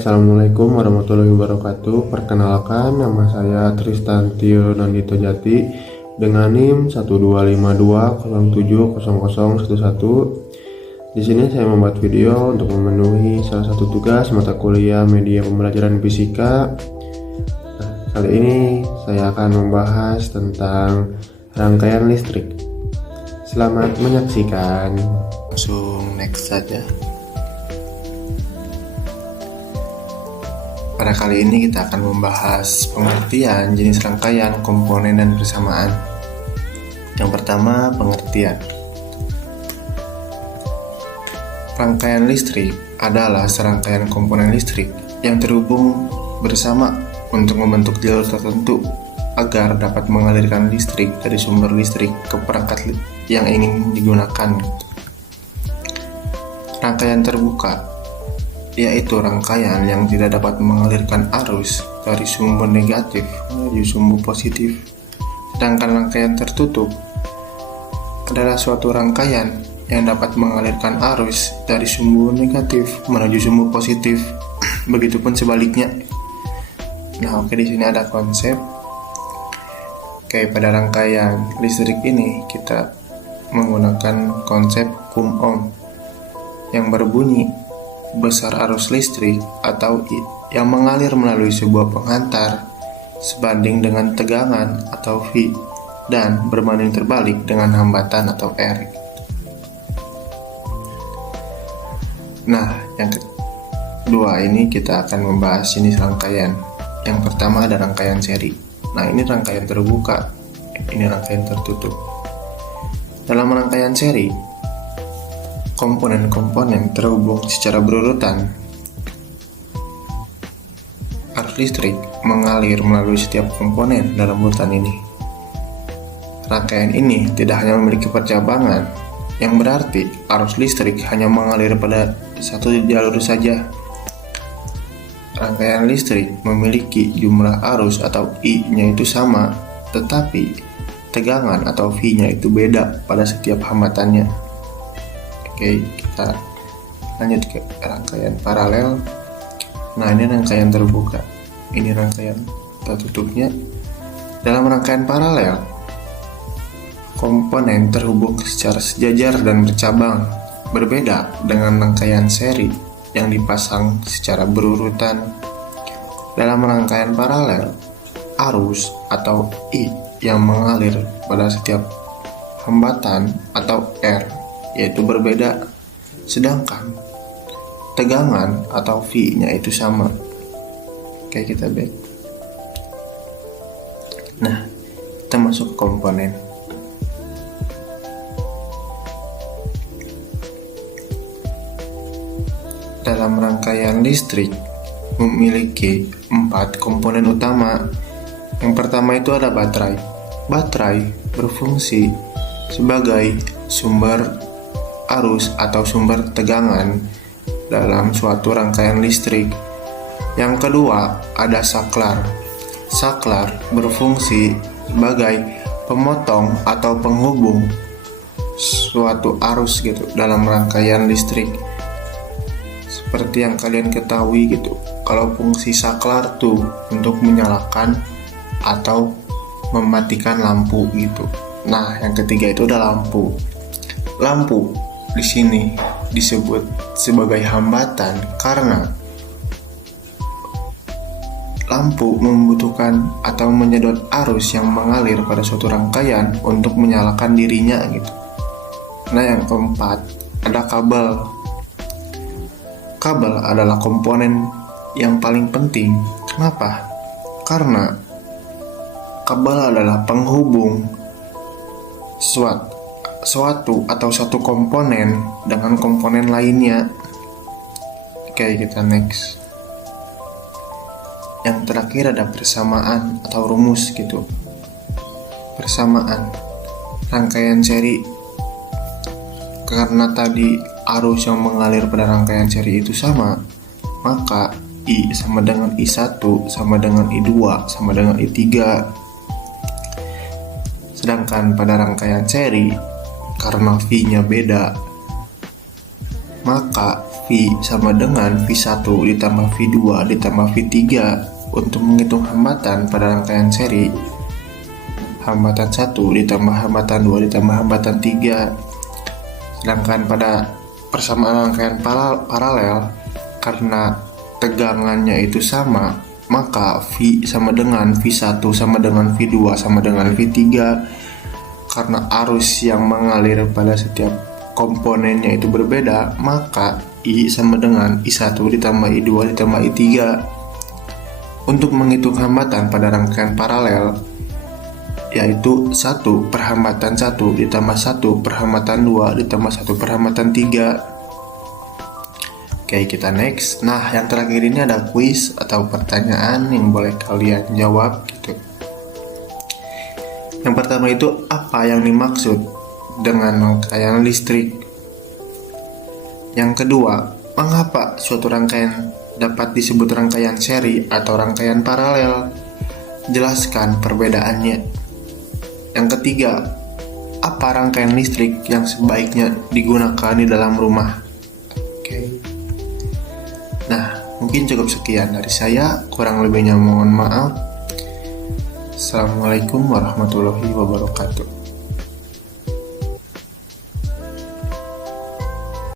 Assalamualaikum warahmatullahi wabarakatuh. Perkenalkan, nama saya Tristan Tio Nandito Jati dengan NIM 12520700011. Di sini saya membuat video untuk memenuhi salah satu tugas mata kuliah media pembelajaran fisika. Kali ini saya akan membahas tentang rangkaian listrik. Selamat menyaksikan. Langsung next saja. Pada kali ini kita akan membahas pengertian jenis rangkaian, komponen, dan persamaan. Yang pertama, pengertian. Rangkaian listrik adalah serangkaian komponen listrik yang terhubung bersama untuk membentuk jalur tertentu agar dapat mengalirkan listrik dari sumber listrik ke perangkat yang ingin digunakan. Rangkaian terbuka yaitu rangkaian yang tidak dapat mengalirkan arus dari sumber negatif menuju sumber positif. Sedangkan rangkaian tertutup adalah suatu rangkaian yang dapat mengalirkan arus dari sumber negatif menuju sumber positif. Begitupun sebaliknya. Nah, di sini ada konsep. Pada rangkaian listrik ini kita menggunakan konsep hukum Ohm yang berbunyi besar arus listrik atau I yang mengalir melalui sebuah penghantar sebanding dengan tegangan atau V dan berbanding terbalik dengan hambatan atau R. Nah, yang kedua ini kita akan membahas jenis rangkaian. Yang pertama ada rangkaian seri. Nah, ini rangkaian terbuka, ini rangkaian tertutup. Dalam rangkaian seri, komponen-komponen terhubung secara berurutan. Arus listrik mengalir melalui setiap komponen dalam urutan ini. Rangkaian ini tidak hanya memiliki percabangan, yang berarti arus listrik hanya mengalir pada satu jalur saja. Rangkaian listrik memiliki jumlah arus atau I-nya itu sama, tetapi tegangan atau V-nya itu beda pada setiap hambatannya. Kita lanjut ke rangkaian paralel. Nah, ini rangkaian terbuka, ini rangkaian tertutupnya. Dalam rangkaian paralel, komponen terhubung secara sejajar dan bercabang, berbeda dengan rangkaian seri yang dipasang secara berurutan. Dalam rangkaian paralel, arus atau I yang mengalir pada setiap hambatan atau R yaitu berbeda, sedangkan tegangan atau V-nya itu sama. Kita back. Nah, kita masuk komponen. Dalam rangkaian listrik memiliki 4 komponen utama. Yang pertama itu ada baterai. Baterai berfungsi sebagai sumber arus atau sumber tegangan dalam suatu rangkaian listrik. Yang kedua ada saklar. Saklar berfungsi sebagai pemotong atau penghubung suatu arus dalam rangkaian listrik. Seperti yang kalian ketahui kalau fungsi saklar tuh untuk menyalakan atau mematikan lampu Nah, yang ketiga itu ada lampu. Lampu di sini disebut sebagai hambatan karena lampu membutuhkan atau menyedot arus yang mengalir pada suatu rangkaian untuk menyalakan dirinya Nah, yang keempat ada kabel. Kabel adalah komponen yang paling penting. Kenapa? Karena kabel adalah penghubung suatu atau satu komponen dengan komponen lainnya. Kita next. Yang terakhir ada persamaan atau rumus Persamaan rangkaian seri. Karena tadi arus yang mengalir pada rangkaian seri itu sama, maka I sama dengan I1 sama dengan I2 sama dengan I3. Sedangkan pada rangkaian seri, karena V-nya beda, maka V sama dengan V1 ditambah V2 ditambah V3 untuk menghitung hambatan pada rangkaian seri. Hambatan 1 ditambah hambatan 2 ditambah hambatan 3. Sedangkan pada persamaan rangkaian paralel, karena tegangannya itu sama, maka V sama dengan V1 sama dengan V2 sama dengan V3. Karena arus yang mengalir pada setiap komponennya itu berbeda, maka I sama dengan I1 ditambah I2 ditambah I3. Untuk menghitung hambatan pada rangkaian paralel, yaitu 1 per hambatan 1 ditambah 1 per hambatan 2 ditambah 1 per hambatan 3. Oke, kita next. Nah, yang terakhir ini ada kuis atau pertanyaan yang boleh kalian jawab gitu. Yang pertama itu, apa yang dimaksud dengan rangkaian listrik? Yang kedua, mengapa suatu rangkaian dapat disebut rangkaian seri atau rangkaian paralel? Jelaskan perbedaannya. Yang ketiga, apa rangkaian listrik yang sebaiknya digunakan di dalam rumah? Oke. Nah, mungkin cukup sekian dari saya. Kurang lebihnya mohon maaf. Assalamualaikum warahmatullahi wabarakatuh.